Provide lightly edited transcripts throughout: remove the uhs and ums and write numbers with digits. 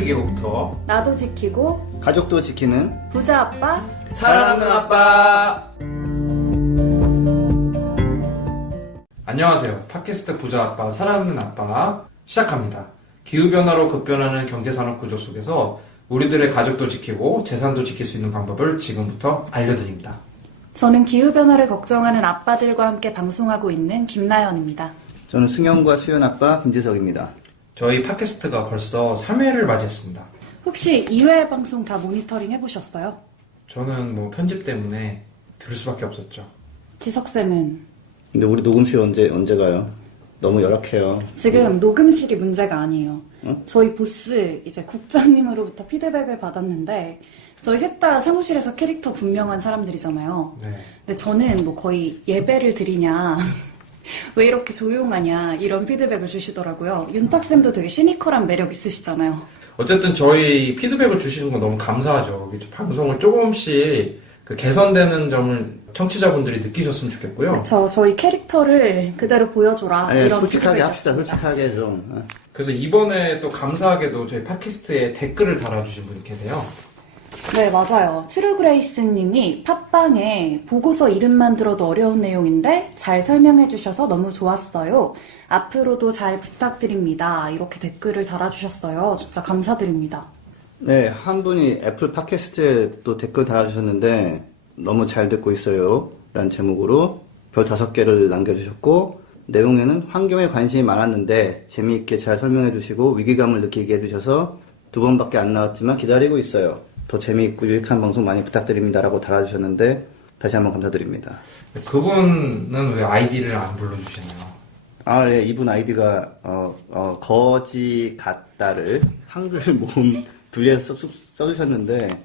기기로부터 나도 지키고 가족도 지키는 부자 아빠. 살아남는 아빠. 안녕하세요. 팟캐스트 부자 아빠 살아남는 아빠 시작합니다. 기후변화로 급변하는 경제산업 구조 속에서 우리들의 가족도 지키고 재산도 지킬 수 있는 방법을 지금부터 알려드립니다. 저는 기후변화를 걱정하는 아빠들과 함께 방송하고 있는 김나연입니다. 저는 승현과 수현 아빠 김지석입니다. 저희 팟캐스트가 벌써 3회를 맞이했습니다. 혹시 2회 방송 다 모니터링 해보셨어요? 저는 편집 때문에 들을 수밖에 없었죠. 지석쌤은? 근데 우리 녹음실 언제 가요? 너무 열악해요. 지금 녹음실이 문제가 아니에요. 응? 저희 보스 이제 국장님으로부터 피드백을 받았는데 저희 셋 다 사무실에서 캐릭터 분명한 사람들이잖아요. 네. 근데 저는 거의 예배를 드리냐 왜 이렇게 조용하냐 이런 피드백을 주시더라고요. 윤탁쌤도 되게 시니컬한 매력 있으시잖아요. 어쨌든 저희 피드백을 주시는 건 너무 감사하죠. 방송을 조금씩 개선되는 점을 청취자분들이 느끼셨으면 좋겠고요. 그렇죠. 저희 캐릭터를 그대로 보여줘라. 아니, 이런 솔직하게 피드백이 합시다. 있습니다. 솔직하게 좀. 그래서 이번에 또 감사하게도 저희 팟캐스트에 댓글을 달아주신 분이 계세요. 네, 맞아요. 트루그레이스님이 팟빵에 보고서 이름만 들어도 어려운 내용인데 잘 설명해 주셔서 너무 좋았어요. 앞으로도 잘 부탁드립니다. 이렇게 댓글을 달아주셨어요. 진짜 감사드립니다. 네, 한 분이 애플 팟캐스트에 또 댓글 달아주셨는데 너무 잘 듣고 있어요 라는 제목으로 별 5개를 남겨주셨고, 내용에는 환경에 관심이 많았는데 재미있게 잘 설명해 주시고 위기감을 느끼게 해주셔서 2번밖에 안 나왔지만 기다리고 있어요. 더 재미있고 유익한 방송 많이 부탁드립니다 라고 달아주셨는데 다시 한번 감사드립니다. 그분은 왜 아이디를 안 불러주시나요? 예, 이분 아이디가 거지 같다를 한글 모음 분리해서 써주셨는데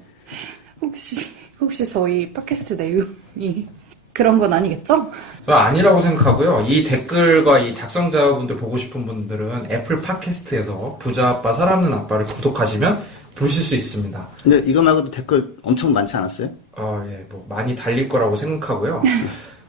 혹시 저희 팟캐스트 내용이 그런 건 아니겠죠? 저 아니라고 생각하고요. 이 댓글과 이 작성자분들 보고 싶은 분들은 애플 팟캐스트에서 부자 아빠 살아남는 아빠를 구독하시면 보실 수 있습니다. 근데 이거 말고도 댓글 엄청 많지 않았어요? 예, 많이 달릴 거라고 생각하고요.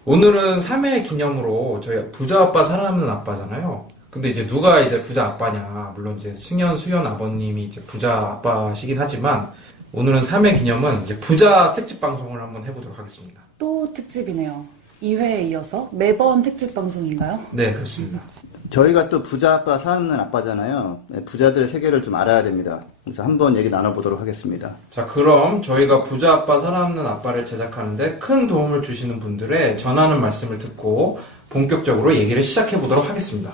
오늘은 3회 기념으로 저희 부자 아빠 살아남는 아빠잖아요. 근데 이제 누가 이제 부자 아빠냐. 물론 이제 승현, 수현 아버님이 이제 부자 아빠시긴 하지만 오늘은 3회 기념은 이제 부자 특집 방송을 한번 해보도록 하겠습니다. 또 특집이네요. 2회에 이어서 매번 특집 방송인가요? 네, 그렇습니다. 저희가 또 부자 아빠 살아남는 아빠잖아요. 네, 부자들의 세계를 좀 알아야 됩니다. 그래서 한번 얘기 나눠보도록 하겠습니다. 자, 그럼 저희가 부자 아빠 살아남는 아빠를 제작하는데 큰 도움을 주시는 분들의 전하는 말씀을 듣고 본격적으로 얘기를 시작해 보도록 하겠습니다.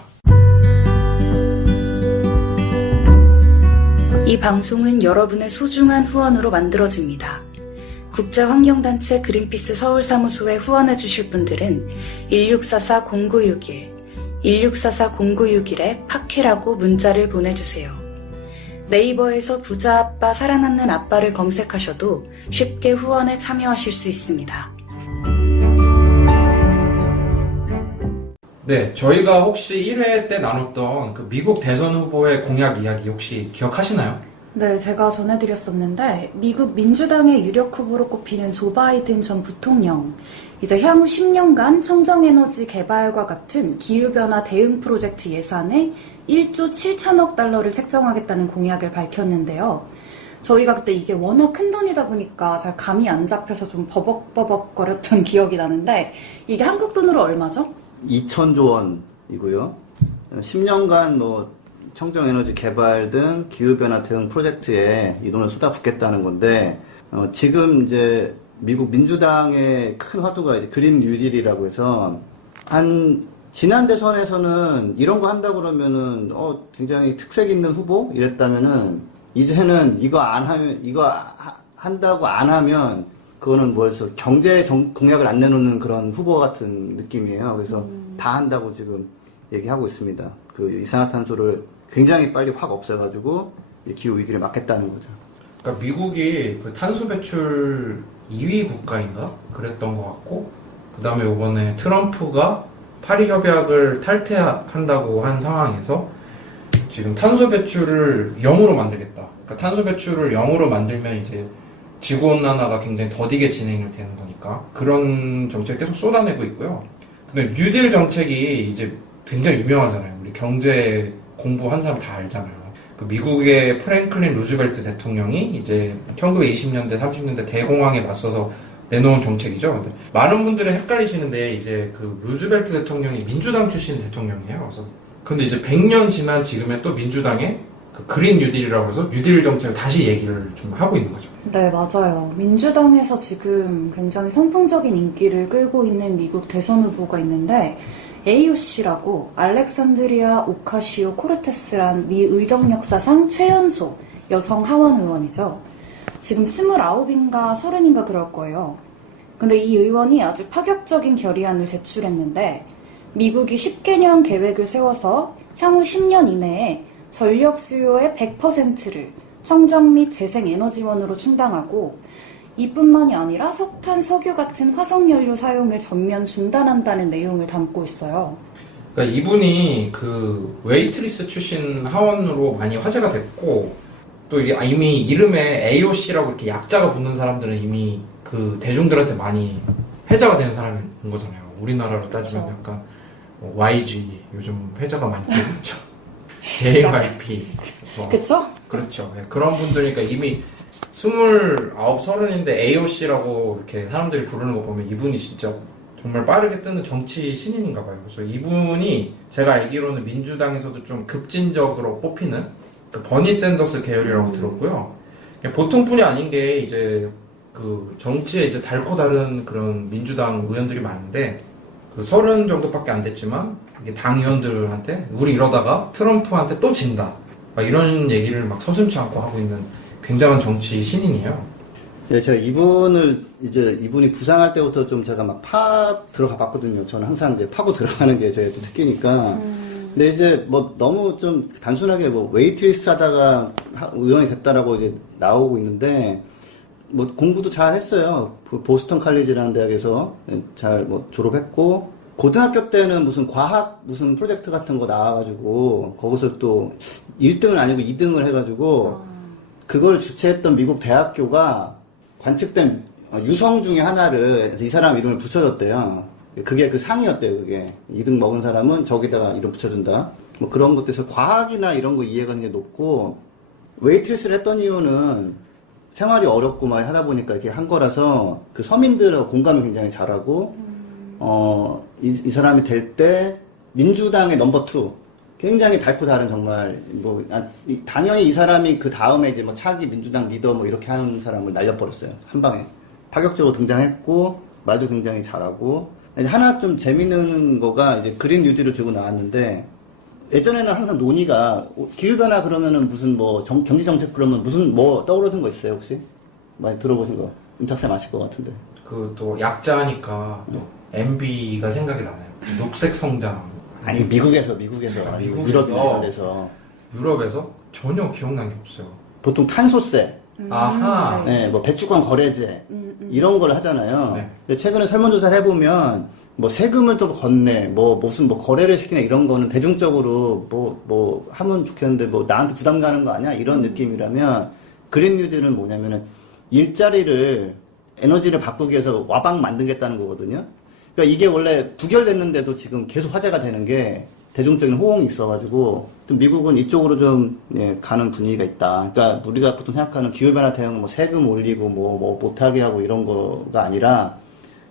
이 방송은 여러분의 소중한 후원으로 만들어집니다. 국제환경단체 그린피스 서울사무소에 후원해주실 분들은 1644-0961, 1644-0961에 팟캐라고 문자를 보내주세요. 네이버에서 부자 아빠 살아남는 아빠를 검색하셔도 쉽게 후원에 참여하실 수 있습니다. 네, 저희가 혹시 1회 때 나눴던 그 미국 대선 후보의 공약 이야기 혹시 기억하시나요? 네, 제가 전해드렸었는데 미국 민주당의 유력 후보로 꼽히는 조 바이든 전 부통령, 이제 향후 10년간 청정에너지 개발과 같은 기후변화 대응 프로젝트 예산에 1조 7천억 달러를 책정하겠다는 공약을 밝혔는데요. 저희가 그때 이게 워낙 큰 돈이다 보니까 잘 감이 안 잡혀서 좀 버벅버벅거렸던 기억이 나는데 이게 한국 돈으로 얼마죠? 2,000조 원이고요. 10년간 청정에너지 개발 등 기후변화 대응 프로젝트에 이 돈을 쏟아붓겠다는 건데, 지금 이제 미국 민주당의 큰 화두가 이제 그린 뉴딜이라고 해서, 지난 대선에서는 이런 거 한다 그러면은, 굉장히 특색 있는 후보? 이랬다면은, 이제는 이거 한다고 안 하면, 그거는 경제 공약을 안 내놓는 그런 후보 같은 느낌이에요. 그래서 다 한다고 지금 얘기하고 있습니다. 이산화탄소를 굉장히 빨리 확 없애가지고 기후 위기를 막겠다는 거죠. 그러니까 미국이 탄소 배출 2위 국가인가? 그랬던 것 같고, 그 다음에 이번에 트럼프가 파리 협약을 탈퇴한다고 한 상황에서 지금 탄소 배출을 0으로 만들겠다. 그러니까 탄소 배출을 0으로 만들면 이제 지구온난화가 굉장히 더디게 진행이 되는 거니까 그런 정책을 계속 쏟아내고 있고요. 근데 뉴딜 정책이 이제 굉장히 유명하잖아요. 우리 경제 공부한 사람 다 알잖아요. 그 미국의 프랭클린 루즈벨트 대통령이 이제 1920년대, 30년대 대공황에 맞서서 내놓은 정책이죠. 근데 많은 분들이 헷갈리시는데 이제 그 루즈벨트 대통령이 민주당 출신 대통령이에요. 그래서 근데 이제 100년 지난 지금에 또 민주당의 그 그린 뉴딜이라고 해서 뉴딜 정책을 다시 얘기를 좀 하고 있는 거죠. 네, 맞아요. 민주당에서 지금 굉장히 선풍적인 인기를 끌고 있는 미국 대선 후보가 있는데 AOC라고 알렉산드리아 오카시오 코르테스란 미 의정 역사상 최연소 여성 하원 의원이죠. 지금 29인가 30인가 그럴 거예요. 근데 이 의원이 아주 파격적인 결의안을 제출했는데 미국이 10개년 계획을 세워서 향후 10년 이내에 전력 수요의 100%를 청정 및 재생에너지원으로 충당하고 이뿐만이 아니라 석탄, 석유 같은 화석연료 사용을 전면 중단한다는 내용을 담고 있어요. 그러니까 이분이 그 웨이트리스 출신 하원으로 많이 화제가 됐고 또 이미 이름에 AOC라고 이렇게 약자가 붙는 사람들은 이미 그 대중들한테 많이 회자가 되는 사람인 거잖아요. 우리나라로 따지면 그렇죠. 약간 YG 요즘 회자가 많이 되죠. JYP 그쵸? 그렇죠. 네, 그런 분들이니까 이미 29, 30인데 AOC라고 이렇게 사람들이 부르는 거 보면 이분이 진짜 정말 빠르게 뜨는 정치 신인인가 봐요. 그래서 이분이 제가 알기로는 민주당에서도 좀 급진적으로 뽑히는 그 버니 샌더스 계열이라고 들었고요. 보통 분이 아닌 게 이제 그 정치에 이제 달고 다른 그런 민주당 의원들이 많은데 그 30 정도밖에 안 됐지만 이게 당 의원들한테 우리 이러다가 트럼프한테 또 진다. 막 이런 얘기를 막 서슴지 않고 하고 있는 굉장한 정치 신인이에요. 네, 제가 이분이 부상할 때부터 좀 제가 막 들어가 봤거든요. 저는 항상 이제 파고 들어가는 게 제 특기니까. 근데 이제 뭐 너무 좀 단순하게 뭐 웨이트리스 하다가 의원이 됐다라고 이제 나오고 있는데 뭐 공부도 잘 했어요. 보스턴 칼리지라는 대학에서 잘 뭐 졸업했고 고등학교 때는 무슨 과학 무슨 프로젝트 같은 거 나와가지고 거기서 또 1등은 아니고 2등을 해가지고 그걸 주최했던 미국 대학교가 관측된 유성 중에 하나를 이 사람 이름을 붙여줬대요. 그게 그 상이었대요. 그게 2등 먹은 사람은 저기다가 이름 붙여준다. 뭐 그런 것들에서 과학이나 이런 거 이해가 굉장히 높고 웨이트리스를 했던 이유는 생활이 어렵고 막 하다 보니까 이렇게 한 거라서 그 서민들하고 공감을 굉장히 잘하고 이 사람이 될 때 민주당의 넘버 2 굉장히 달고 다른 정말 당연히 이 사람이 그 다음에 이제 뭐 차기 민주당 리더 뭐 이렇게 하는 사람을 날려버렸어요. 한 방에 파격적으로 등장했고 말도 굉장히 잘하고 하나 좀 재밌는 거가 이제 그린 뉴딜을 들고 나왔는데 예전에는 항상 논의가 기후변화 그러면은 무슨 뭐 경제정책 그러면 무슨 뭐 떠오르는 거 있어요 혹시? 많이 들어보신 거 임탁쌤 아실 것 같은데 그 또 약자니까 또 MB가 생각이 나나요? 녹색 성장. 아니 미국에서 유럽에서 유럽에서 전혀 기억난 게 없어요. 보통 탄소세 아하. 네, 뭐 배출권 거래제 이런 걸 하잖아요. 네. 근데 최근에 설문조사를 해보면 뭐 세금을 또 걷네, 뭐 무슨 뭐 거래를 시키네 이런 거는 대중적으로 뭐 하면 좋겠는데 뭐 나한테 부담 가는 거 아니야? 이런 느낌이라면 그린 뉴딜은 뭐냐면은 일자리를 에너지를 바꾸기 위해서 와방 만들겠다는 거거든요. 그러니까 이게 원래 부결됐는데도 지금 계속 화제가 되는 게 대중적인 호응이 있어가지고 좀 미국은 이쪽으로 좀 가는 분위기가 있다. 그러니까 우리가 보통 생각하는 기후변화 대응 뭐 세금 올리고 뭐 못하게 하고 이런 거가 아니라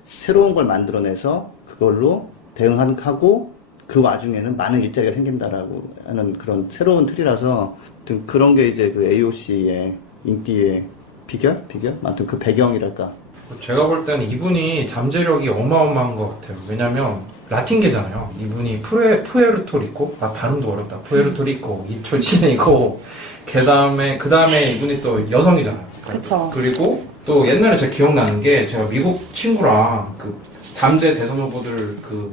새로운 걸 만들어내서 그걸로 대응하고 그 와중에는 많은 일자리가 생긴다라고 하는 그런 새로운 틀이라서 아무튼 그런 게 이제 그 AOC의 인기의 비결? 아무튼 그 배경이랄까. 제가 볼 때는 이분이 잠재력이 어마어마한 것 같아요. 왜냐면 라틴계잖아요. 이분이 푸에르토리코, 발음도 어렵다. 푸에르토리코, 칠레이고, 그 다음에 이분이 또 여성이잖아요. 그쵸. 그리고 또 옛날에 제가 기억나는 게 제가 미국 친구랑 그 잠재 대선 후보들 그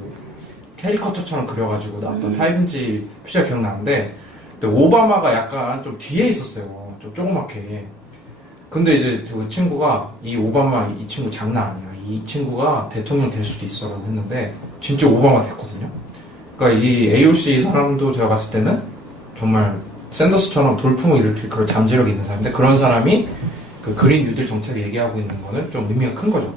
캐리커처처럼 그려가지고 나왔던 타임지 표시가 기억나는데 근데 오바마가 약간 좀 뒤에 있었어요. 좀 조그맣게. 근데 이제 그 친구가 이 친구 장난 아니야. 이 친구가 대통령 될 수도 있어라고 했는데 진짜 오바마 됐거든요. 그러니까 이 AOC 사람도 제가 봤을 때는 정말 샌더스처럼 돌풍을 일으킬 그런 잠재력이 있는 사람인데 그런 사람이 그 그린 뉴딜 정책을 얘기하고 있는 거는 좀 의미가 큰 거죠.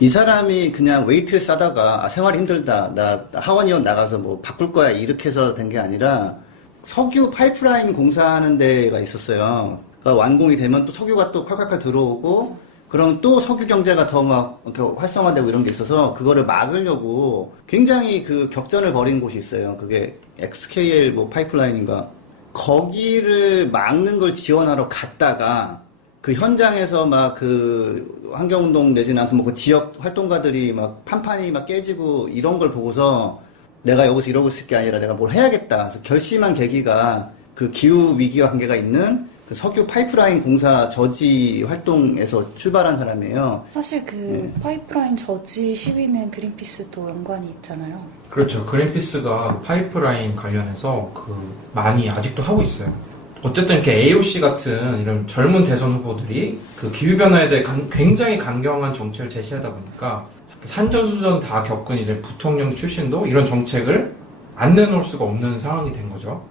이 사람이 그냥 웨이트를 싸다가 생활이 힘들다 나 하원의원 나가서 뭐 바꿀 거야 이렇게 해서 된 게 아니라 석유 파이프라인 공사하는 데가 있었어요. 그러니까 완공이 되면 또 석유가 또 콸콸콸 들어오고, 그럼 또 석유 경제가 더 막 활성화되고 이런 게 있어서 그거를 막으려고 굉장히 그 격전을 벌인 곳이 있어요. 그게 XKL 뭐 파이프라인인가. 거기를 막는 걸 지원하러 갔다가 그 현장에서 막 그 환경운동 내지는 뭐 그 지역 활동가들이 막 판판이 막 깨지고 이런 걸 보고서 내가 여기서 이러고 있을 게 아니라 내가 뭘 해야겠다. 그래서 결심한 계기가 그 기후 위기와 관계가 있는 그 석유 파이프라인 공사 저지 활동에서 출발한 사람이에요. 사실 그 파이프라인 저지 시위는 그린피스도 연관이 있잖아요. 그렇죠. 그린피스가 파이프라인 관련해서 많이 아직도 하고 있어요. 어쨌든 이렇게 AOC 같은 이런 젊은 대선 후보들이 그 기후변화에 대해 굉장히 강경한 정책을 제시하다 보니까 산전수전 다 겪은 이제 부통령 출신도 이런 정책을 안 내놓을 수가 없는 상황이 된 거죠.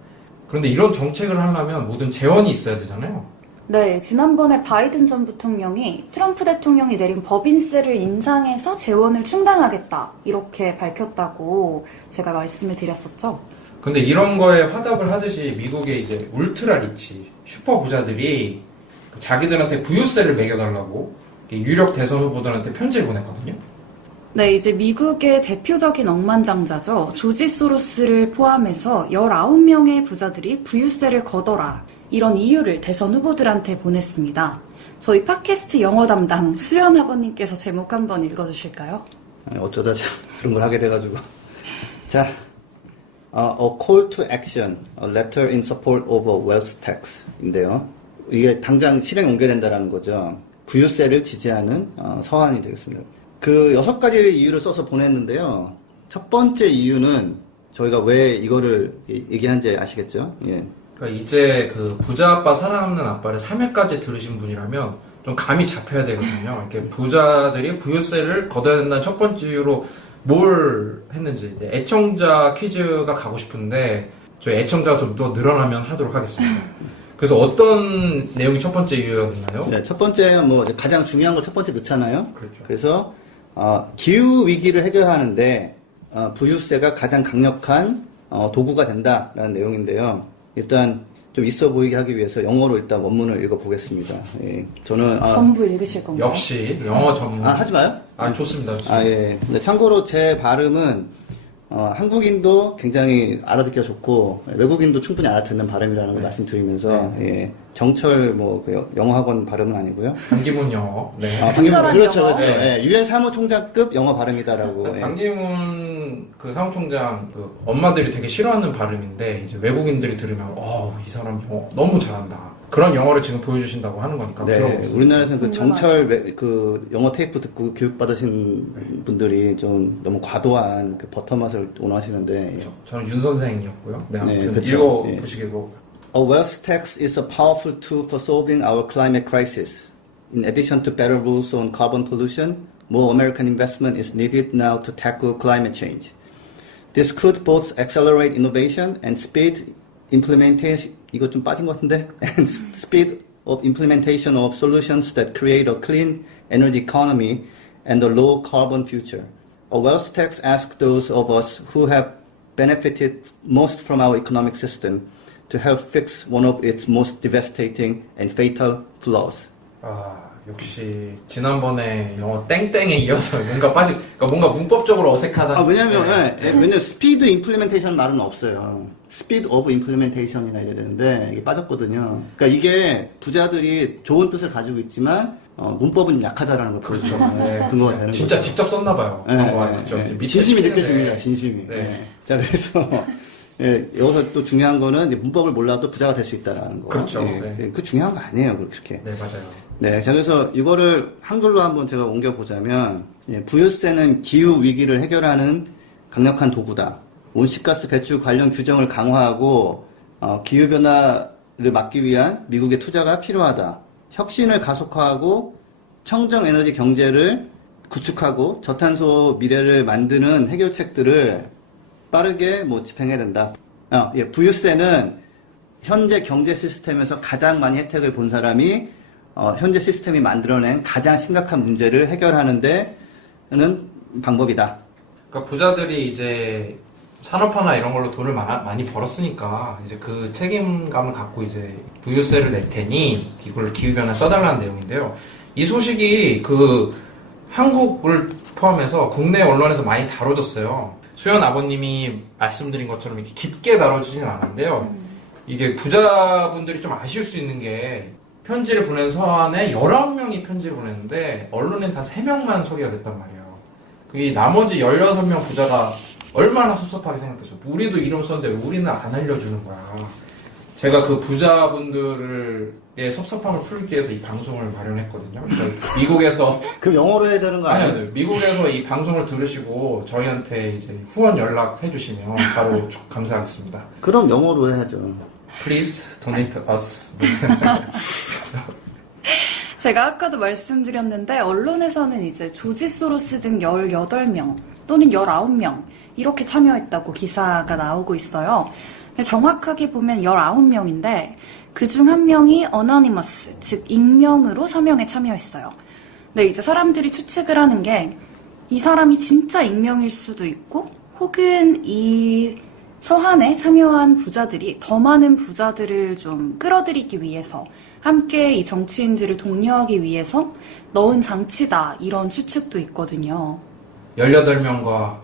그런데 이런 정책을 하려면 모든 재원이 있어야 되잖아요. 네, 지난번에 바이든 전 부통령이 트럼프 대통령이 내린 법인세를 인상해서 재원을 충당하겠다 이렇게 밝혔다고 제가 말씀을 드렸었죠. 근데 이런 거에 화답을 하듯이 미국의 이제 울트라 리치 슈퍼 부자들이 자기들한테 부유세를 매겨달라고 유력 대선 후보들한테 편지를 보냈거든요. 네, 이제 미국의 대표적인 억만장자죠. 조지 소로스를 포함해서 19명의 부자들이 부유세를 걷어라. 이런 이유를 대선 후보들한테 보냈습니다. 저희 팟캐스트 영어 담당 수연 아버님께서 제목 한번 읽어주실까요? 어쩌다 그런 걸 하게 돼가지고. 자, A Call to Action, A Letter in Support of a Wealth Tax 인데요. 이게 당장 실행에 옮겨야 된다는 거죠. 부유세를 지지하는 서한이 되겠습니다. 그 6가지 이유를 써서 보냈는데요. 첫 번째 이유는 저희가 왜 이거를 얘기한지 아시겠죠? 예. 그러니까 이제 그 부자 아빠 살아남는 아빠를 3회까지 들으신 분이라면 좀 감이 잡혀야 되거든요. 이렇게 부자들이 부유세를 걷어야 된다는 첫 번째 이유로 뭘 했는지 이제 애청자 퀴즈가 가고 싶은데 저희 애청자가 좀 더 늘어나면 하도록 하겠습니다. 그래서 어떤 내용이 첫 번째 이유가 됐나요? 네, 첫 번째는 뭐 가장 중요한 걸 첫 번째 넣잖아요. 그렇죠. 그래서 기후 위기를 해결하는데 부유세가 가장 강력한 도구가 된다라는 내용인데요. 일단 좀 있어 보이게 하기 위해서 영어로 일단 원문을 읽어보겠습니다. 예, 저는 전부 읽으실 건가요? 역시 영어 전문. 하지 마요. 좋습니다. 좋습니다. 예. 근데 참고로 제 발음은 한국인도 굉장히 알아듣기가 좋고 외국인도 충분히 알아듣는 발음이라는 걸 말씀드리면서 예, 정철 그 영어 학원 발음은 아니고요. 반기문 영어. 네. 친절한 그렇죠, 영어. 그렇죠. 네. 예, 유엔 사무총장급 영어 발음이다라고. 예. 반기문 그 사무총장 그 엄마들이 되게 싫어하는 발음인데 이제 외국인들이 들으면 이 사람 영어 너무 잘한다. 그런 영어를 지금 보여주신다고 하는 거니까 네, 들어보겠습니다. 우리나라에서는 그 정철 그 영어 테이프 듣고 교육받으신 분들이 좀 너무 과도한 그 버터 맛을 원하시는데. 그렇죠. 저는 윤 선생이었고요. 네, 아무튼 그렇죠. 읽어보시기로. A wealth tax is a powerful tool for solving our climate crisis. In addition to better rules on carbon pollution, more American investment is needed now to tackle climate change. This could both accelerate innovation and speed implementation. 이거 좀 빠진 것 같은데? And speed of implementation of solutions that create a clean energy economy and a low carbon future. A wealth tax asks those of us who have benefited most from our economic system to help fix one of its most devastating and fatal flaws. 역시 지난번에 영어 땡땡에 이어서 그러니까 뭔가 문법적으로 어색하다. 왜냐면 스피드 임플리멘테이션 말은 없어요. 스피드 오브 임플리멘테이션이나 이래야 되는데 이게 빠졌거든요. 그러니까 이게 부자들이 좋은 뜻을 가지고 있지만 문법은 약하다라는 거 그렇죠. 네, 근거가 되는 진짜 거죠. 직접 썼나 봐요. 그렇죠. 진심이 느껴집니다. 진심이. 네. 네. 자, 그래서 여기서 또 중요한 거는 문법을 몰라도 부자가 될 수 있다라는 거. 그렇죠. 네. 그 중요한 거 아니에요, 그렇게. 네, 맞아요. 네, 자, 그래서 이거를 한글로 한번 제가 옮겨보자면, 부유세는 기후 위기를 해결하는 강력한 도구다. 온실가스 배출 관련 규정을 강화하고, 기후변화를 막기 위한 미국의 투자가 필요하다. 혁신을 가속화하고, 청정에너지 경제를 구축하고, 저탄소 미래를 만드는 해결책들을 빠르게 집행해야 된다. 부유세는 현재 경제 시스템에서 가장 많이 혜택을 본 사람이 현재 시스템이 만들어낸 가장 심각한 문제를 해결하는 데는 방법이다. 그러니까 부자들이 이제 산업화나 이런 걸로 돈을 많이 벌었으니까 이제 그 책임감을 갖고 이제 부유세를 낼 테니 이걸 기후변화에 써달라는 내용인데요. 이 소식이 그 한국을 포함해서 국내 언론에서 많이 다뤄졌어요. 수연 아버님이 말씀드린 것처럼 이렇게 깊게 다뤄지진 않았는데요. 이게 부자분들이 좀 아쉬울 수 있는 게 편지를 보낸 서한에 19명이 편지를 보냈는데 언론엔 다 3명만 소개가 됐단 말이에요. 그게 나머지 16명 부자가 얼마나 섭섭하게 생각했어. 우리도 이름 썼는데 왜 우리는 안 알려주는 거야. 제가 그 부자분들의 섭섭함을 풀기 위해서 이 방송을 마련했거든요. 그러니까 미국에서 그럼 영어로 해야 되는 거 아니에요? 아니요, 미국에서 이 방송을 들으시고 저희한테 이제 후원 연락해 주시면 바로 감사하겠습니다. 그럼 영어로 해야죠. Please donate us. 제가 아까도 말씀드렸는데 언론에서는 이제 조지 소로스 등 18명 또는 19명 이렇게 참여했다고 기사가 나오고 있어요. 정확하게 보면 19명인데 그중 한 명이 어너니머스, 즉 익명으로 서명에 참여했어요. 근데 이제 사람들이 추측을 하는 게 이 사람이 진짜 익명일 수도 있고 혹은 이 서한에 참여한 부자들이 더 많은 부자들을 좀 끌어들이기 위해서 함께 이 정치인들을 독려하기 위해서 넣은 장치다 이런 추측도 있거든요. 18명과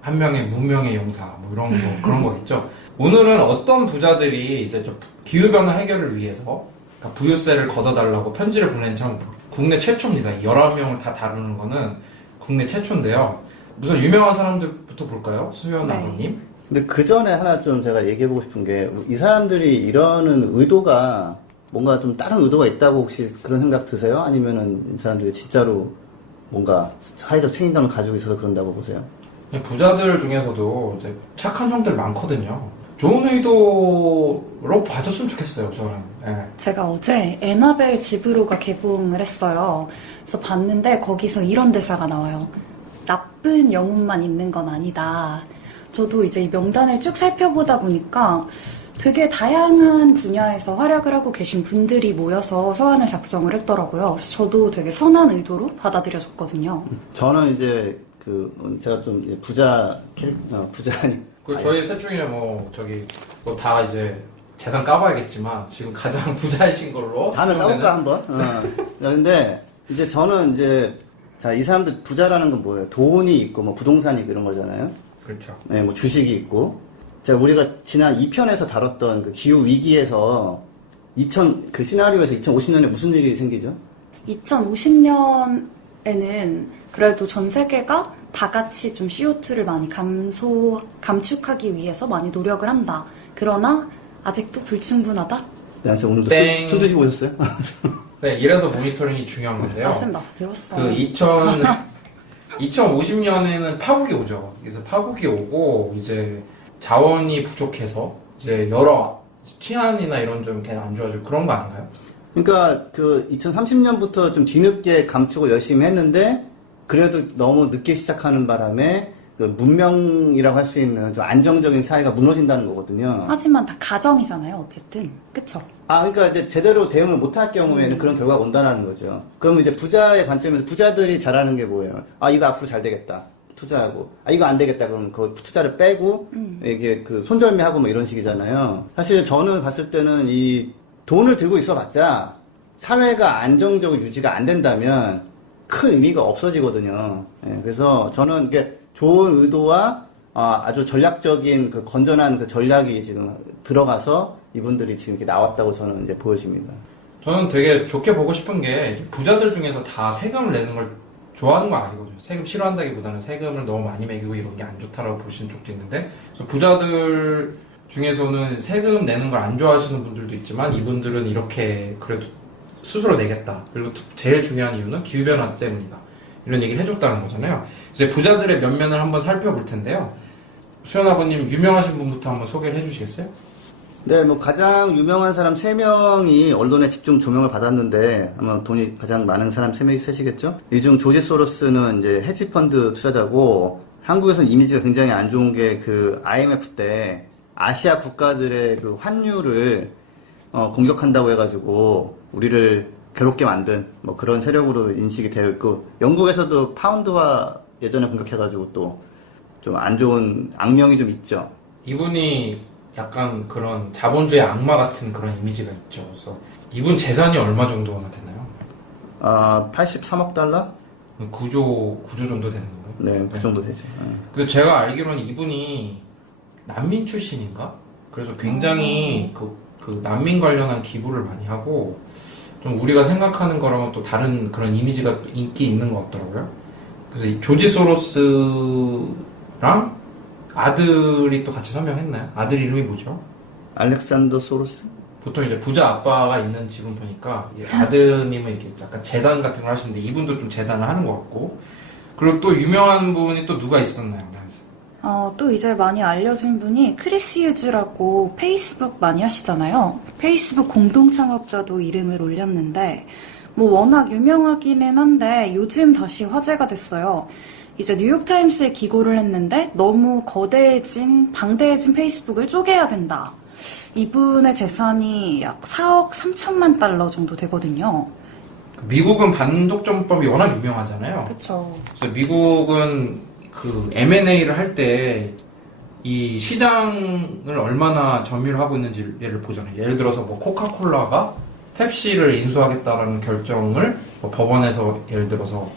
한 명의 무명의 용사 뭐 이런 거 그런 거겠죠. 오늘은 어떤 부자들이 이제 좀 기후변화 해결을 위해서 그러니까 부유세를 걷어달라고 편지를 보낸 참 국내 최초입니다. 19명을 다 다루는 거는 국내 최초인데요. 우선 유명한 사람들부터 볼까요? 수연 네. 아버님. 근데 그 전에 하나 좀 제가 얘기해보고 싶은 게, 이 사람들이 이러는 의도가 뭔가 좀 다른 의도가 있다고 혹시 그런 생각 드세요? 아니면은 이 사람들이 진짜로 뭔가 사회적 책임감을 가지고 있어서 그런다고 보세요? 부자들 중에서도 이제 착한 형들 많거든요. 좋은 의도로 봐줬으면 좋겠어요, 저는. 네. 제가 어제 에나벨 집으로가 개봉을 했어요. 그래서 봤는데 거기서 이런 대사가 나와요. 나쁜 영혼만 있는 건 아니다. 저도 이제 이 명단을 쭉 살펴보다 보니까 되게 다양한 분야에서 활약을 하고 계신 분들이 모여서 서한을 작성을 했더라고요. 그래서 저도 되게 선한 의도로 받아들여졌거든요. 저는 이제 제가 좀 부자니. 저희 셋 중에 뭐 다 이제 재산 까봐야겠지만 지금 가장 부자이신 걸로. 다음에 까볼까 한번? 근데 이제 저는 이제 이 사람들 부자라는 건 뭐예요? 돈이 있고 뭐 부동산이 있고 이런 거잖아요. 그렇죠. 네, 뭐 주식이 있고. 자, 우리가 지난 2편에서 다뤘던 그 기후 위기에서 그 시나리오에서 2050년에 무슨 일이 생기죠? 2050년에는 그래도 전 세계가 다 같이 좀 CO2를 많이 감축하기 위해서 많이 노력을 한다. 그러나 아직도 불충분하다? 네, 저 오늘도 땡. 술 드시고 오셨어요? 네, 이래서 모니터링이 중요한 건데요. 맞습니다. 들었어요. 2050년에는 파국이 오죠. 그래서 파국이 오고 이제 자원이 부족해서 이제 여러 치안이나 이런 좀 안 좋아지고 그런 거 아닌가요? 그러니까 2030년부터 좀 뒤늦게 감축을 열심히 했는데 그래도 너무 늦게 시작하는 바람에 문명이라고 할 수 있는 좀 안정적인 사회가 무너진다는 거거든요. 하지만 다 가정이잖아요. 어쨌든. 그쵸? 그러니까 이제 제대로 대응을 못할 경우에는 그런 결과가 온다는 거죠. 그러면 이제 부자의 관점에서 부자들이 잘하는 게 뭐예요? 이거 앞으로 잘 되겠다. 투자하고. 이거 안 되겠다. 그러면 그 투자를 빼고, 이게 손절매하고 뭐 이런 식이잖아요. 사실 저는 봤을 때는 이 돈을 들고 있어 봤자 사회가 안정적으로 유지가 안 된다면 큰 의미가 없어지거든요. 그래서 저는 이게 좋은 의도와 아주 전략적인 건전한 전략이 지금 들어가서 이분들이 지금 이렇게 나왔다고 저는 이제 보여집니다. 저는 되게 좋게 보고 싶은 게 부자들 중에서 다 세금을 내는 걸 좋아하는 건 아니거든요. 세금 싫어한다기보다는 세금을 너무 많이 매기고 이런 게 안 좋다라고 보시는 쪽도 있는데, 그래서 부자들 중에서는 세금 내는 걸 안 좋아하시는 분들도 있지만 이분들은 이렇게 그래도 스스로 내겠다. 그리고 제일 중요한 이유는 기후변화 때문이다. 이런 얘기를 해줬다는 거잖아요. 이제 부자들의 면면을 한번 살펴볼 텐데요. 수연 아버님 유명하신 분부터 한번 소개를 해주시겠어요? 네, 뭐 가장 유명한 사람 3명이 언론에 집중 조명을 받았는데 아마 돈이 가장 많은 사람 3명이 셋이겠죠? 이 중 조지 소로스는 이제 헤지펀드 투자자고 한국에서는 이미지가 굉장히 안 좋은 게 IMF 때 아시아 국가들의 환율을 공격한다고 해가지고 우리를 괴롭게 만든 뭐 그런 세력으로 인식이 되어 있고 영국에서도 파운드화 예전에 공격해가지고 또 좀 안 좋은 악명이 좀 있죠. 이분이 약간 그런 자본주의 악마 같은 그런 이미지가 있죠. 그래서 이분 재산이 얼마 정도나 되나요? 83억 달러? 9조 정도 되는 거예요? 네, 그 정도 되죠. 근데 제가 알기로는 이분이 난민 출신인가? 그래서 굉장히 그 난민 관련한 기부를 많이 하고 좀 우리가 생각하는 거랑은 또 다른 그런 이미지가 인기 있는 것 같더라고요. 그래서 이 조지 소로스랑 아들이 또 같이 서명했나요? 아들 이름이 뭐죠? 알렉산더 소로스? 보통 이제 부자 아빠가 있는 집은 보니까 이 아드님은 이렇게 약간 재단 같은 걸 하시는데 이분도 좀 재단을 하는 것 같고 그리고 또 유명한 분이 또 누가 있었나요? 또 이제 많이 알려진 분이 크리스 유즈라고 페이스북 많이 하시잖아요. 페이스북 공동 창업자도 이름을 올렸는데 뭐 워낙 유명하기는 한데 요즘 다시 화제가 됐어요. 이제 뉴욕타임스에 기고를 했는데 너무 방대해진 페이스북을 쪼개야 된다. 이분의 재산이 약 4억 3천만 달러 정도 되거든요. 미국은 반독점법이 워낙 유명하잖아요. 그렇죠. 그래서 미국은 그 M&A를 할 때 이 시장을 얼마나 점유를 하고 있는지 예를 보잖아요. 예를 들어서 뭐 코카콜라가 펩시를 인수하겠다라는 결정을 뭐 법원에서 예를 들어서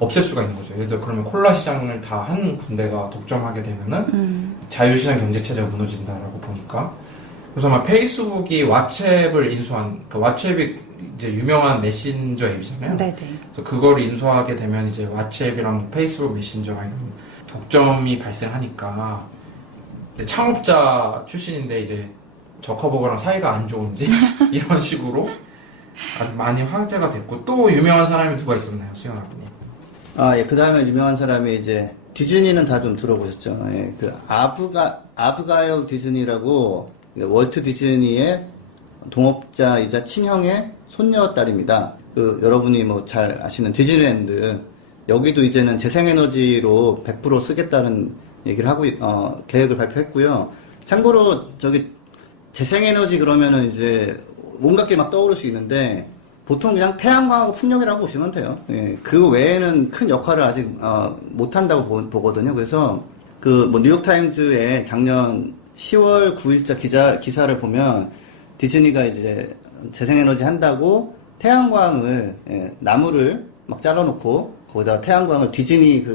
없앨 수가 있는 거죠. 예를 들어 그러면 콜라 시장을 다 한 군데가 독점하게 되면은 자유시장 경제 체제가 무너진다라고 보니까 그래서 막 페이스북이 왓츠앱을 인수한 그 왓츠앱이 이제 유명한 메신저 앱이잖아요. 네네. 그래서 그걸 인수하게 되면 이제 왓츠앱이랑 페이스북 메신저가 이런 독점이 발생하니까 창업자 출신인데 이제 저커버거랑 사이가 안 좋은지 이런 식으로 아주 많이 화제가 됐고 또 유명한 사람이 누가 있었나요, 수영아 분이? 예, 그 다음에 유명한 사람이 이제, 디즈니는 다 좀 들어보셨죠. 예, 그 아브가일 디즈니라고, 월트 디즈니의 동업자이자 친형의 손녀딸입니다. 여러분이 뭐 잘 아시는 디즈니랜드, 여기도 이제는 재생에너지로 100% 쓰겠다는 얘기를 하고, 계획을 발표했고요. 참고로, 재생에너지 그러면은 이제, 온갖 게 막 떠오를 수 있는데, 보통 그냥 태양광하고 풍력이라고 보시면 돼요. 예, 그 외에는 큰 역할을 아직 못한다고 보거든요. 그래서 뭐 뉴욕타임즈에 작년 10월 9일자 기사를 보면 디즈니가 이제 재생에너지 한다고 태양광을 나무를 막 잘라놓고 거기다 태양광을 디즈니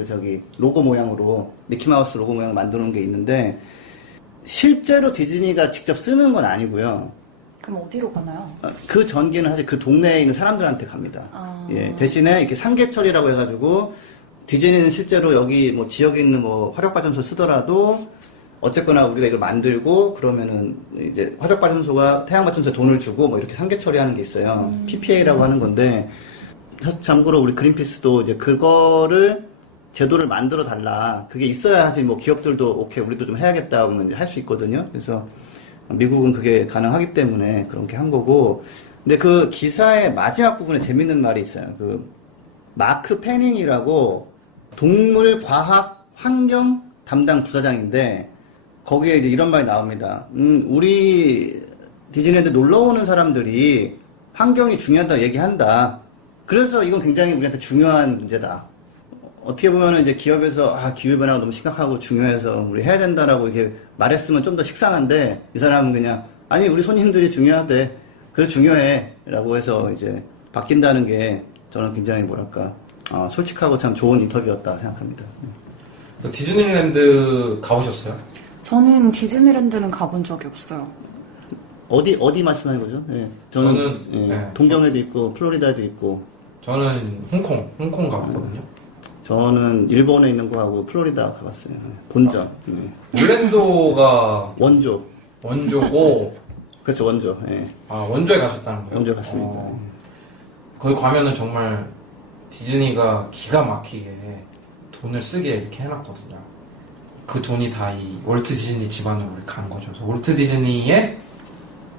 로고 모양으로 미키마우스 로고 모양 만들어 놓은 게 있는데 실제로 디즈니가 직접 쓰는 건 아니고요. 그럼 어디로 가나요? 그 전기는 사실 그 동네에 있는 사람들한테 갑니다. 예, 대신에 이렇게 상계처리라고 해가지고 디즈니는 실제로 여기 뭐 지역에 있는 뭐 화력발전소 쓰더라도 어쨌거나 우리가 이걸 만들고 그러면은 이제 화력발전소가 태양발전소에 돈을 주고 뭐 이렇게 상계처리하는 게 있어요. PPA라고 하는 건데 참고로 우리 그린피스도 이제 그거를 제도를 만들어 달라. 그게 있어야 사실 뭐 기업들도 오케이 우리도 좀 해야겠다 하면 이제 할 수 있거든요. 그래서 미국은 그게 가능하기 때문에 그렇게 한 거고. 근데 그 기사의 마지막 부분에 재밌는 말이 있어요. 마크 패닝이라고 동물 과학 환경 담당 부사장인데 거기에 이제 이런 말이 나옵니다. 우리 디즈니랜드 놀러 오는 사람들이 환경이 중요하다고 얘기한다. 그래서 이건 굉장히 우리한테 중요한 문제다. 어떻게 보면은 이제 기업에서 기후변화가 너무 심각하고 중요해서 우리 해야 된다라고 이렇게 말했으면 좀 더 식상한데 이 사람은 그냥 아니 우리 손님들이 중요하대. 그래서 중요해 라고 해서 이제 바뀐다는 게 저는 굉장히 솔직하고 참 좋은 인터뷰였다 생각합니다. 디즈니랜드 가보셨어요? 저는 디즈니랜드는 가본 적이 없어요. 어디 말씀하는 거죠? 네. 저는 네, 동경에도 있고 플로리다에도 있고 저는 홍콩 가봤거든요. 저는 일본에 있는 거하고 플로리다 가봤어요. 본점. orlando가 원조고 그렇죠, 원조. 예. 원조에 가셨다는 거예요? 원조 갔습니다. 거기 가면은 정말 디즈니가 기가 막히게 돈을 쓰게 이렇게 해놨거든요. 그 돈이 다 이 월트 디즈니 집안으로 간 거죠. 그래서 월트 디즈니의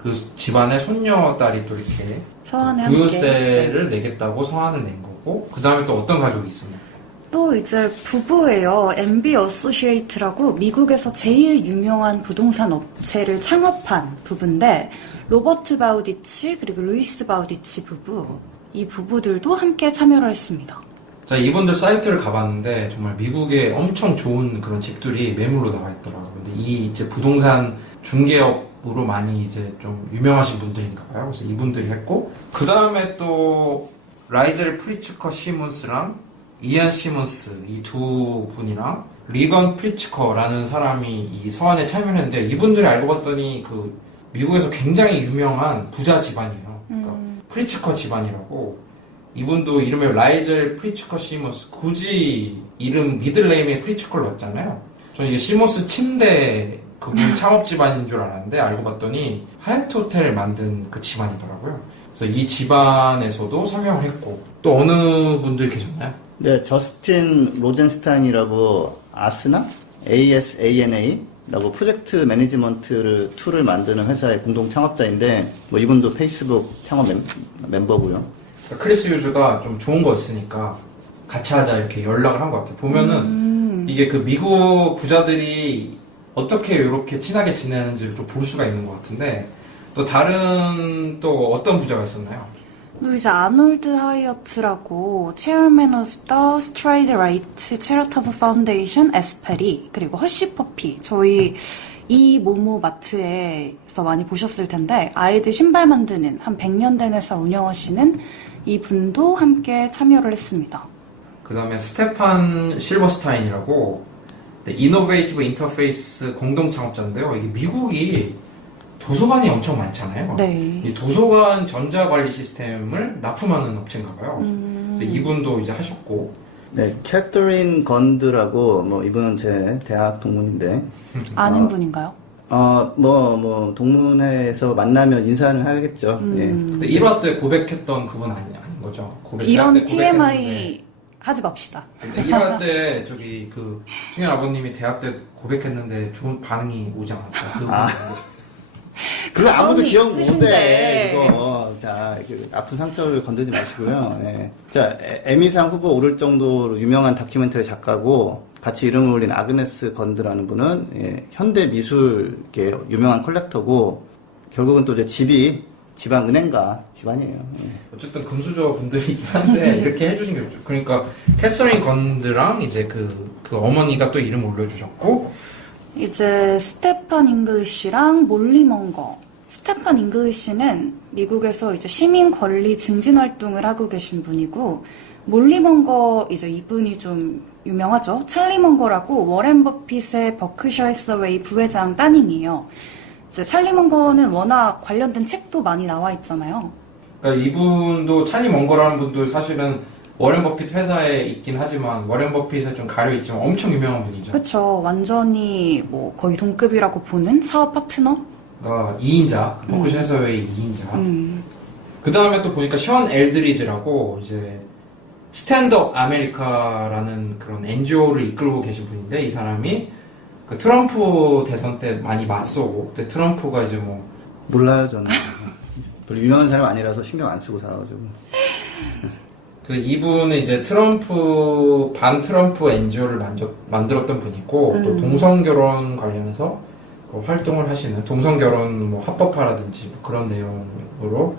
그 집안의 손녀딸이 또 이렇게 서한에 부유세를 내겠다고 서한을 낸 거고, 그 다음에 또 어떤 가족이 있습니까? 또 이제 부부예요. MB 어소시에이트라고 미국에서 제일 유명한 부동산 업체를 창업한 부부인데 로버트 바우디치 그리고 루이스 바우디치 부부 이 부부들도 함께 참여를 했습니다. 자, 이분들 사이트를 가봤는데 정말 미국에 엄청 좋은 그런 집들이 매물로 나와 있더라고요. 근데 이 이제 부동산 중개업으로 많이 이제 좀 유명하신 분들인가 봐요. 그래서 이분들이 했고, 그 다음에 또 라이젤 프리츠커 시몬스랑 이안 시몬스 이 두 분이랑 리건 프리츠커라는 사람이 이 서한에 참여를 했는데, 이분들이 알고 봤더니 그 미국에서 굉장히 유명한 부자 집안이에요. 그러니까 프리츠커 집안이라고. 이분도 이름에 라이젤 프리츠커 시몬스, 굳이 이름 미들네임에 프리츠커를 넣었잖아요. 저는 이게 시몬스 침대 그분 창업 집안인 줄 알았는데 알고 봤더니 하얏트 호텔 만든 그 집안이더라고요. 그래서 이 집안에서도 설명을 했고, 또 어느 분들 계셨나요? 네, 저스틴 로젠스타인이라고 아스나? ASANA라고 프로젝트 매니지먼트를 툴을 만드는 회사의 공동 창업자인데, 뭐 이분도 페이스북 창업 멤버고요. 크리스 유즈가 좀 좋은 거 있으니까 같이 하자 이렇게 연락을 한 것 같아요. 보면은 이게 그 미국 부자들이 어떻게 이렇게 친하게 지내는지를 좀 볼 수가 있는 것 같은데, 또 다른 또 어떤 부자가 있었나요? 이제 아놀드 하이어트라고 체어맨 오브 더 스트라이드 라이트 체리터블 파운데이션 에스페리, 그리고 허쉬퍼피, 저희 이 모모 마트에서 많이 보셨을 텐데 아이들 신발 만드는 한 100년 된 회사 운영하시는 이분도 함께 참여를 했습니다. 그 다음에 스테판 실버스타인이라고 이노베이티브 인터페이스 공동 창업자인데요. 이게 미국이 도서관이 엄청 많잖아요. 네. 이 도서관 전자관리 시스템을 납품하는 업체인가 봐요. 그래서 이분도 이제 하셨고. 네, 캐서린 건드라고, 뭐 이분은 제 대학 동문인데, 아는 분인가요? 동문회에서 만나면 인사는 하겠죠. 예. 근데 1화 때 고백했던 그분 아닌 거죠? 이런 대학 때 TMI 고백했는데. 하지 맙시다. 근데 1화 때 저기 그 승현 아버님이 대학 때 고백했는데 좋은 반응이 오지 않았다. 그 그거 아무도 가정이 기억 있으신데. 못해, 그거. 자, 그 아픈 상처를 건들지 마시고요. 예. 자, 에미상 후보 오를 정도로 유명한 다큐멘터리 작가고, 같이 이름을 올린 아그네스 건드라는 분은, 예, 현대 미술계 유명한 컬렉터고, 결국은 또 이제 집이 지방 은행가 집안이에요. 예. 어쨌든 금수저 분들이긴 한데 이렇게 해주신 게 좋죠. 그러니까 캐서린 건드랑 이제 그 어머니가 또 이름 올려주셨고, 이제 스테판 잉글리시랑 몰리 먼거. 스테판 잉글리시는 미국에서 이제 시민 권리 증진 활동을 하고 계신 분이고, 몰리 먼거 이제 이분이 좀 유명하죠. 찰리 먼거라고 워렌 버핏의 버크셔 해서웨이 부회장 따님이에요. 이제 찰리 먼거는 워낙 관련된 책도 많이 나와 있잖아요. 그러니까 이분도 찰리 먼거라는 분도 사실은 워렌 버핏 회사에 있긴 하지만 워렌 버핏에 좀 가려있지만 엄청 유명한 분이죠. 그쵸. 완전히 뭐 거의 동급이라고 보는 사업 파트너? 그러니까 2인자, 버크셔 해서웨이 2인자. 그 다음에 또 보니까 션 엘드리지라고 이제 스탠드업 아메리카라는 그런 NGO를 이끌고 계신 분인데, 이 사람이 그 트럼프 대선 때 많이 맞서고, 그때 트럼프가 이제 뭐 몰라요, 저는. 별로 유명한 사람 아니라서 신경 안 쓰고 살아가지고. 그 이분은 이제 반 트럼프 NGO를 만들었던 분이고, 또 동성결혼 관련해서 그 활동을 하시는, 동성결혼 뭐 합법화라든지 뭐 그런 내용으로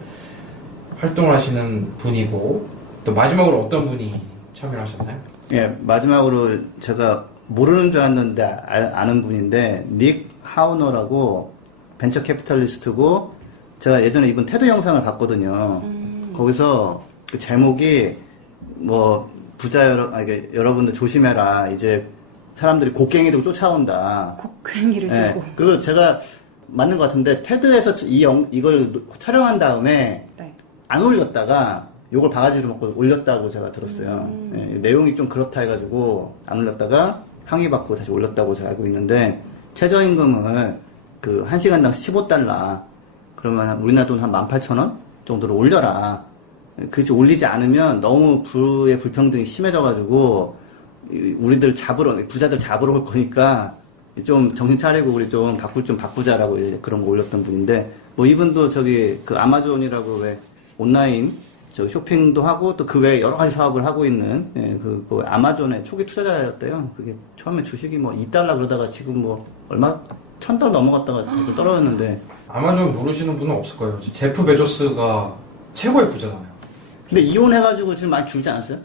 활동을 하시는 분이고, 또 마지막으로 어떤 분이 참여를 하셨나요? 예, 마지막으로 제가 모르는 줄 알았는데 아는 분인데, 닉 하우너라고 벤처 캐피탈리스트고, 제가 예전에 이분 테드 영상을 봤거든요. 거기서 그 제목이 뭐 여러분들 조심해라, 이제 사람들이 곡괭이도 쫓아온다. 곡괭이를 예, 들고. 그리고 제가 맞는 것 같은데 테드에서 이걸 촬영한 다음에 네. 안 올렸다가 요걸 바가지로 먹고 올렸다고 제가 들었어요. 예, 내용이 좀 그렇다 해가지고 안 올렸다가 항의받고 다시 올렸다고 제가 알고 있는데, 최저임금을 그 1시간당 15달러, 그러면 우리나라 돈 한 18,000원 정도로 올려라. 그렇지, 올리지 않으면 너무 부의 불평등이 심해져가지고 부자들 잡으러 올 거니까 좀 정신 차리고 우리 좀 바꾸자라고 이제 그런 거 올렸던 분인데, 뭐 이분도 저기 그 아마존이라고 왜 온라인 저기 쇼핑도 하고 또 그 외에 여러 가지 사업을 하고 있는, 예, 그 아마존의 초기 투자자였대요. 그게 처음에 주식이 뭐 2달러 그러다가 지금 뭐 얼마 1,000달러 넘어갔다가 다시 떨어졌는데. 아마존 모르시는 분은 없을 거예요. 제프 베조스가 최고의 부자잖아요. 근데 이혼해가지고 지금 많이 줄지 않았어요?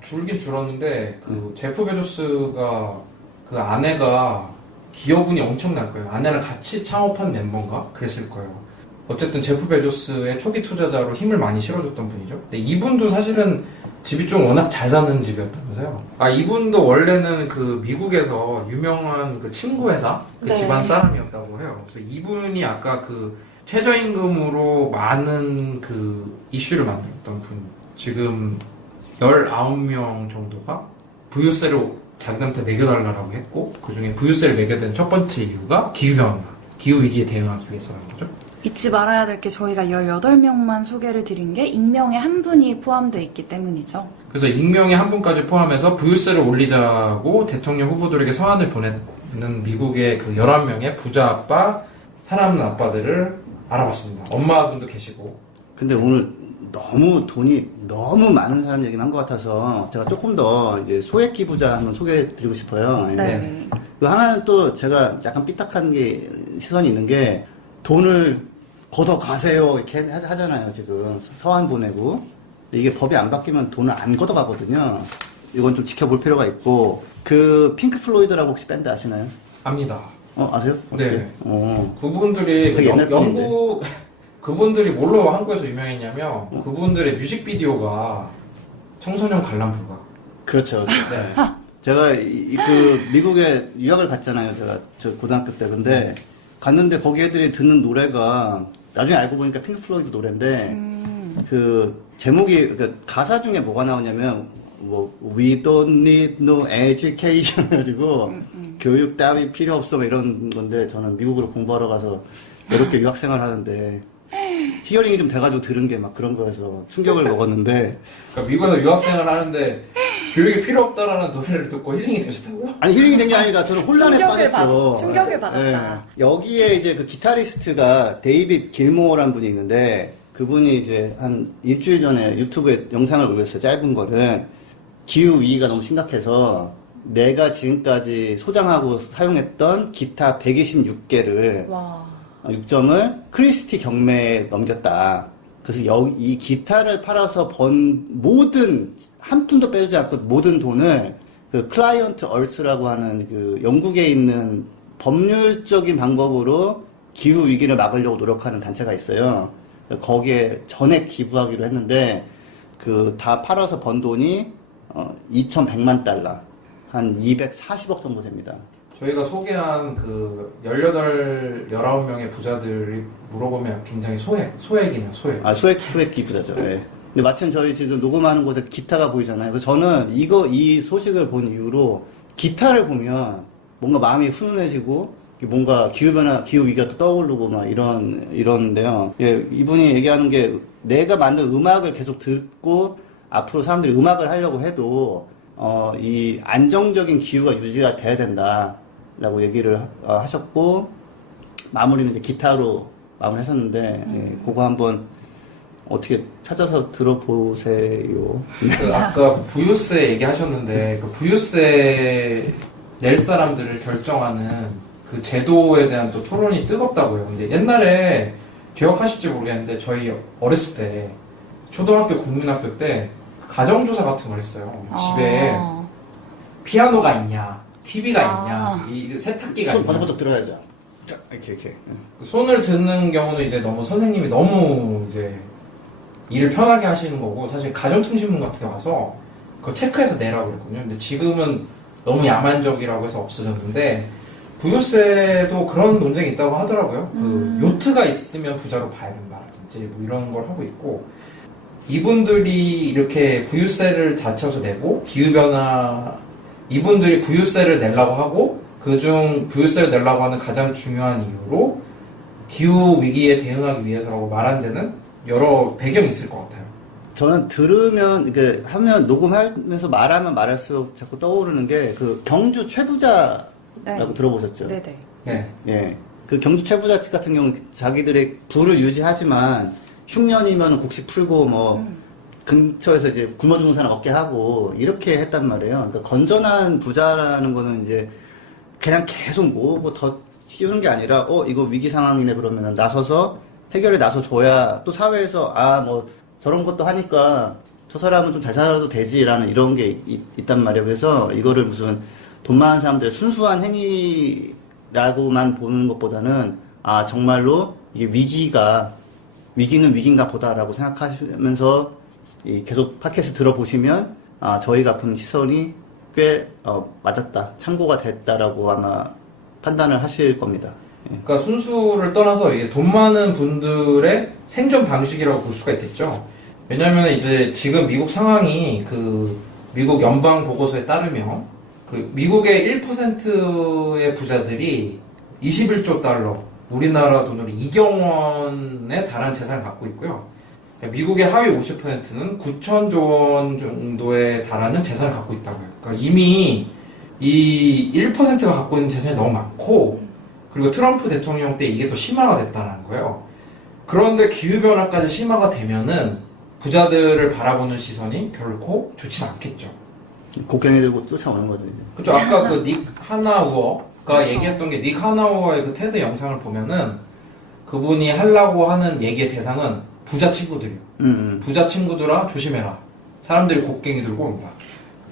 줄긴 줄었는데 그 제프 베조스가 그 아내가 기여분이 엄청날 거예요. 아내랑 같이 창업한 멤버인가 그랬을 거예요. 어쨌든 제프 베조스의 초기 투자자로 힘을 많이 실어줬던 분이죠. 근데 이분도 사실은 집이 좀 워낙 잘 사는 집이었다면서요. 아, 이분도 원래는 그 미국에서 유명한 그 친구 회사 그 네. 집안 사람이었다고 해요. 그래서 이분이 아까 그 최저임금으로 많은 그 이슈를 만들었던 분. 지금 19명 정도가 부유세를 자기한테 매겨달라고 했고, 그 중에 부유세를 매겨야 되는 첫 번째 이유가 기후변화, 기후위기에 대응하기 위해서라는 거죠. 잊지 말아야 될 게 저희가 18명만 소개를 드린 게 익명의 한 분이 포함되어 있기 때문이죠. 그래서 익명의 한 분까지 포함해서 부유세를 올리자고 대통령 후보들에게 서한을 보내는 미국의 그 11명의 부자 아빠, 사랑하는 아빠들을 알아봤습니다. 엄마분도 계시고. 근데 오늘 너무 돈이 너무 많은 사람 얘기만 한 것 같아서 제가 조금 더 이제 소액 기부자 한번 소개해 드리고 싶어요. 네. 그 하나는 또 제가 약간 삐딱한 게 시선이 있는 게 돈을 걷어 가세요 이렇게 하잖아요. 지금 서한 보내고 이게 법이 안 바뀌면 돈을 안 걷어 가거든요. 이건 좀 지켜볼 필요가 있고 그 핑크 플로이드라고 혹시 밴드 아시나요? 압니다. 아세요? 네. 어. 그분들이 되게 옛날 영국 그분들이 뭘로 한국에서 유명했냐면 그분들의 뮤직비디오가 청소년 관람 불가. 그렇죠. 네. 제가 그 미국에 유학을 갔잖아요. 제가 저 고등학교 때. 근데 갔는데 거기 애들이 듣는 노래가 나중에 알고 보니까 핑크 플로이드 노래인데 그 제목이 그 가사 중에 뭐가 나오냐면 뭐 We don't need no education 해가지고 교육 따위 필요 없어 뭐 이런 건데 저는 미국으로 공부하러 가서 이렇게 유학생활 하는데 히어링이 좀 돼가지고 들은 게 막 그런 거여서 충격을 먹었는데 그러니까 미국에서 유학생을 하는데 교육이 필요 없다라는 노래를 듣고 힐링이 되셨다고요? 아니 힐링이 된 게 아니라 저는 혼란에 빠졌죠. 충격을 받았다. 예. 여기에 이제 그 기타리스트가 데이빗 길모어라는 분이 있는데 그분이 이제 한 일주일 전에 유튜브에 영상을 올렸어요. 짧은 거를. 기후 위기가 너무 심각해서 내가 지금까지 소장하고 사용했던 기타 126개를 와. 6점을 크리스티 경매에 넘겼다. 그래서 이 기타를 팔아서 번 모든 한 푼도 빼주지 않고 모든 돈을 그 클라이언트 얼스라고 하는 그 영국에 있는 법률적인 방법으로 기후 위기를 막으려고 노력하는 단체가 있어요. 거기에 전액 기부하기로 했는데 그 다 팔아서 번 돈이 2,100만 달러, 한 240억 정도 됩니다. 저희가 소개한 그 19명의 부자들이 물어보면 굉장히 소액이네요, 소액. 소액 기부자죠. 네. 근데 마침 저희 지금 녹음하는 곳에 기타가 보이잖아요. 그래서 저는 이 소식을 본 이후로 기타를 보면 뭔가 마음이 훈훈해지고 뭔가 기후위기가 또 떠오르고 막 이러는데요. 예, 이분이 얘기하는 게 내가 만든 음악을 계속 듣고 앞으로 사람들이 음악을 하려고 해도 이 안정적인 기후가 유지가 돼야 된다라고 얘기를 하셨고 마무리는 이제 기타로 마무리했었는데 예, 그거 한번 어떻게 찾아서 들어보세요. 그 아까 부유세 얘기하셨는데 그 부유세 낼 사람들을 결정하는 그 제도에 대한 또 토론이 뜨겁다고요. 근데 옛날에 기억하실지 모르겠는데 저희 어렸을 때 초등학교 국민학교 때 가정조사 같은 걸 했어요. 집에 피아노가 있냐, TV가 있냐, 이 세탁기가 손 있냐. 번쩍번쩍 들어야죠. 자, 이렇게. 손을 드는 경우는 이제 선생님이 너무 이제 일을 편하게 하시는 거고 사실 가정통신문 같은 게 와서 그거 체크해서 내라고 그랬거든요. 근데 지금은 너무 야만적이라고 해서 없어졌는데 부유세도 그런 논쟁이 있다고 하더라고요. 그 요트가 있으면 부자로 봐야 된다든지 뭐 이런 걸 하고 있고 이분들이 이렇게 부유세를 자체에서 내고 이분들이 부유세를 내려고 하고 그중 부유세를 내려고 하는 가장 중요한 이유로 기후 위기에 대응하기 위해서라고 말한 데는 여러 배경이 있을 것 같아요. 저는 들으면 이게 녹음하면서 말하면 말할수록 자꾸 떠오르는 게 그 경주 최부자라고 네. 들어보셨죠? 네네. 네. 예. 그 경주 최부자 측 같은 경우는 자기들의 부를 유지하지만 흉년이면 곡식 풀고 뭐 근처에서 이제 굶어 죽는 사람 없게 하고 이렇게 했단 말이에요. 그러니까 건전한 부자라는 거는 이제 그냥 계속 모으고 더 키우는 게 아니라 이거 위기 상황이네 그러면은 나서서 해결에 나서줘야 또 사회에서 뭐 저런 것도 하니까 저 사람은 좀 잘 살아도 되지라는 이런 게 있단 말이에요. 그래서 이거를 무슨 돈 많은 사람들의 순수한 행위라고만 보는 것보다는 아 정말로 이게 위기는 위기인가 보다라고 생각하시면서 계속 팟캐스트 들어보시면 아 저희가 본 시선이 꽤 맞았다, 참고가 됐다라고 아마 판단을 하실 겁니다. 예. 그러니까 순수를 떠나서 이게 돈 많은 분들의 생존 방식이라고 볼 수가 있겠죠. 왜냐하면 이제 지금 미국 상황이 그 미국 연방 보고서에 따르면 그 미국의 1%의 부자들이 21조 달러, 우리나라 돈으로 2경 원에 달하는 재산을 갖고 있고요. 미국의 하위 50%는 9천조 원 정도에 달하는 재산을 갖고 있다고요. 그러니까 이미 이 1%가 갖고 있는 재산이 너무 많고, 그리고 트럼프 대통령 때 이게 더 심화가 됐다는 거예요. 그런데 기후변화까지 심화가 되면은 부자들을 바라보는 시선이 결코 좋지 않겠죠. 곡괭이 들고 쫓아오는 거죠, 이제. 그렇죠. 아까 그 닉 하나우어가 얘기했던 게 닉 하나우어의 그 테드 영상을 보면은 그분이 하려고 하는 얘기의 대상은 부자 친구들이요. 부자 친구들아 조심해라. 사람들이 곡괭이 들고 온다.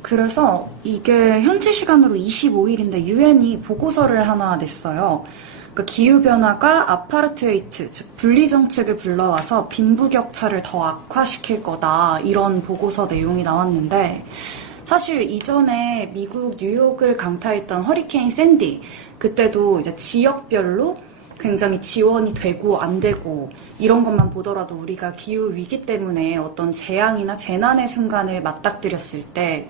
그래서 이게 현지 시간으로 25일인데 유엔이 보고서를 하나 냈어요. 그러니까 기후변화가 아파르트헤이트, 즉 분리정책을 불러와서 빈부격차를 더 악화시킬 거다. 이런 보고서 내용이 나왔는데 사실 이전에 미국 뉴욕을 강타했던 허리케인 샌디, 그때도 이제 지역별로 굉장히 지원이 되고 안 되고 이런 것만 보더라도 우리가 기후 위기 때문에 어떤 재앙이나 재난의 순간을 맞닥뜨렸을 때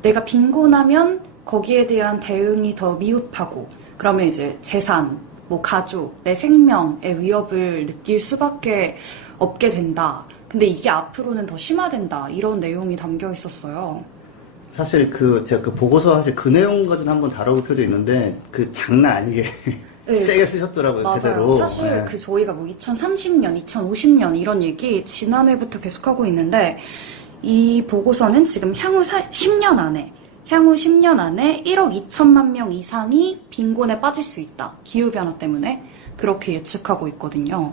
내가 빈곤하면 거기에 대한 대응이 더 미흡하고 그러면 이제 재산, 뭐 가족, 내 생명의 위협을 느낄 수밖에 없게 된다. 근데 이게 앞으로는 더 심화된다. 이런 내용이 담겨 있었어요. 사실 제가 그 보고서 사실 그 내용 가지고 한번 다뤄볼 필요도 있는데 그 장난 아니게 네. 세게 쓰셨더라고요, 맞아요. 제대로. 사실 네. 그 저희가 뭐 2030년, 2050년 이런 얘기 지난해부터 계속하고 있는데 이 보고서는 지금 향후 10년 안에 1억 2천만 명 이상이 빈곤에 빠질 수 있다. 기후변화 때문에 그렇게 예측하고 있거든요.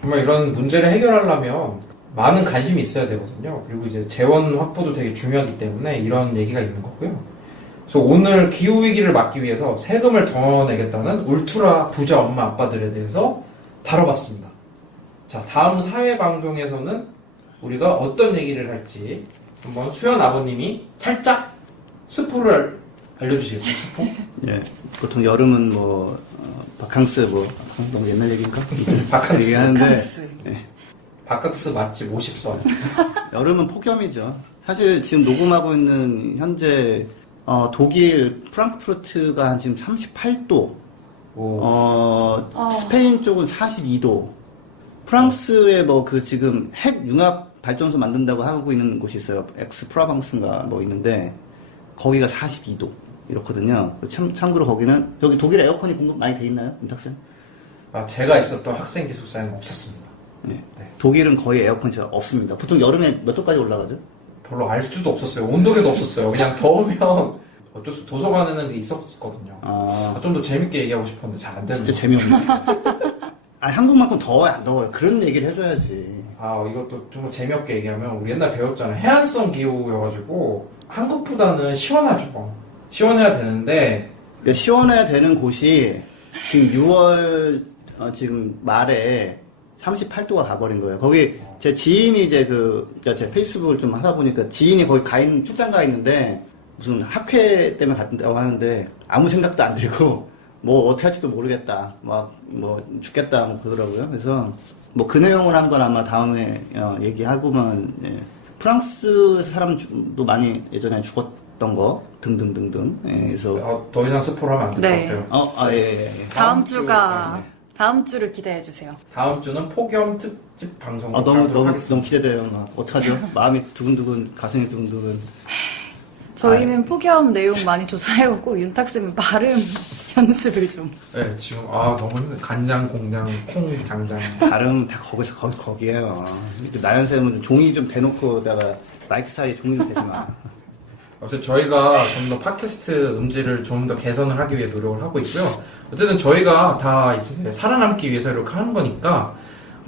정말 이런 문제를 해결하려면 많은 관심이 있어야 되거든요. 그리고 이제 재원 확보도 되게 중요하기 때문에 이런 얘기가 있는 거고요. 그래서 오늘 기후위기를 막기 위해서 세금을 더 내겠다는 울트라 부자 엄마 아빠들에 대해서 다뤄봤습니다. 자, 다음 사회방송에서는 우리가 어떤 얘기를 할지 한번 수연 아버님이 살짝 스포를 알려주시겠어요? 스포? 예. 보통 여름은 바캉스 너무 옛날 얘기인가? 바캉스. 얘기하는데 바캉스. 예. 바캉스 맛집 50선. 여름은 폭염이죠. 사실 지금 녹음하고 있는 현재 독일 프랑크푸르트가 한 지금 38도, 스페인 쪽은 42도, 프랑스에 지금 핵 융합 발전소 만든다고 하고 있는 곳이 있어요. 엑스 프라방스인가 있는데 거기가 42도 이렇거든요. 참고로 거기는 여기 독일에 에어컨이 공급 많이 돼 있나요, 윤탁sen? 제가 있었던 학생 기숙사에는 없었습니다. 네. 독일은 거의 에어컨이 진짜 없습니다. 보통 여름에 몇 도까지 올라가죠? 별로 알 수도 없었어요. 온도계도 없었어요. 그냥 더우면 어쩔 수 도서관에는 있었거든요. 좀 더 재밌게 얘기하고 싶었는데 잘 안 되는 진짜 거예요. 재미없네. 한국만큼 더워요, 안 더워요? 그런 얘기를 해줘야지. 이것도 좀 더 재미없게 얘기하면 우리 옛날 배웠잖아요. 해안성 기후여가지고 한국보다는 시원하죠. 시원해야 되는데 그러니까 시원해야 되는 곳이 지금 6월 지금 말에 38도가 가버린 거예요. 거기 제 지인이 그러니까 제 페이스북을 좀 하다 보니까 지인이 거기 출장 가 있는데 무슨 학회 때문에 갔다고 하는데 아무 생각도 안 들고 어떻게 할지도 모르겠다. 죽겠다 그러더라고요. 그래서 그 내용을 한번 아마 다음에 얘기해보면 프랑스 사람도 많이 예전에 죽었던 거 등등등등. 그래서 더 이상 스포를 하면 안 될 것 네. 같아요. 예. 다음 주를 기대해 주세요. 다음 주는 폭염 특집 방송. 너무 기대돼요. 어떡하죠? 마음이 두근두근, 가슴이 두근두근. 저희는 폭염 내용 많이 조사해오고 윤탁쌤은 발음 연습을 좀. 네, 지금 너무 힘들어요. 간장, 공장, 콩, 장장. 발음 다 거기에요. 나연쌤은 종이 좀 대놓고다가 마이크 사이에 종이 좀 대지 마. 어쨌든 저희가 좀 더 팟캐스트 음질을 좀 더 개선을 하기 위해 노력을 하고 있고요. 어쨌든 저희가 다 이제 살아남기 위해서 이렇게 하는 거니까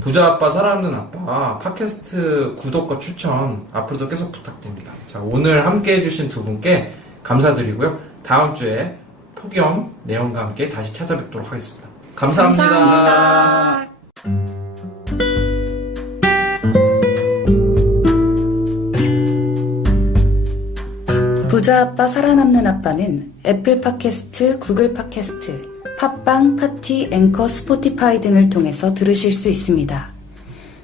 부자 아빠 살아남는 아빠 팟캐스트 구독과 추천 앞으로도 계속 부탁드립니다. 자, 오늘 함께 해주신 두 분께 감사드리고요. 다음 주에 폭염 내용과 함께 다시 찾아뵙도록 하겠습니다. 감사합니다. 감사합니다. 부자 아빠 살아남는 아빠는 애플 팟캐스트, 구글 팟캐스트, 팟빵, 파티, 앵커, 스포티파이 등을 통해서 들으실 수 있습니다.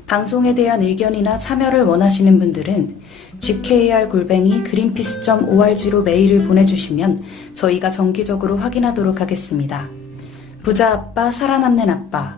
방송에 대한 의견이나 참여를 원하시는 분들은 gkr@greenpeace.org로 메일을 보내주시면 저희가 정기적으로 확인하도록 하겠습니다. 부자 아빠 살아남는 아빠